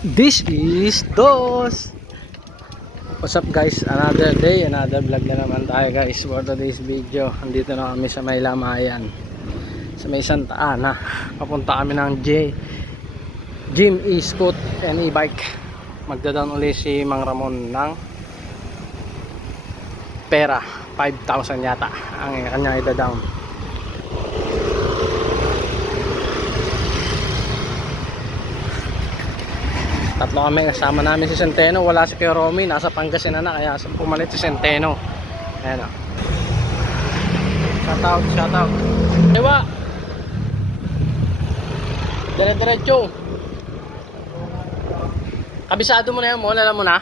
This is Dos. What's up guys, another day, another vlog na naman tayo guys. For today's video, andito na kami sa may Lamayan, sa may Santa Ana. Papunta kami ng Gym E-Scoot and E-Bike. Magdadown ulit si Mang Ramon ng pera, 5,000 yata ang kanya ida-down. Tatlo kami, kasama namin si Centeno. Wala si Kuya Romy, nasa Pangasinan na, kaya pumalit si Centeno. Ayan o. Shout out. Diba? Dire-diretso. Kabisado mo na yan mo, alam mo na.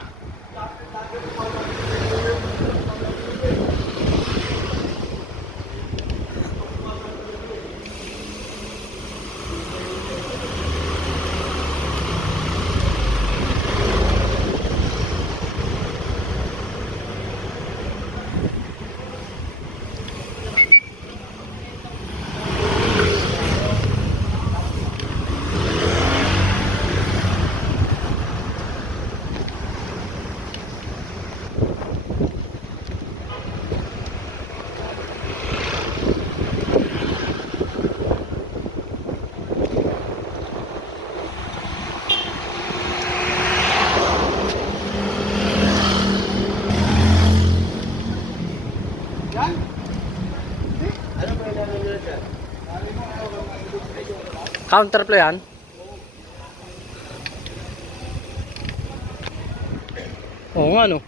Counterplay yan. Oo nga no.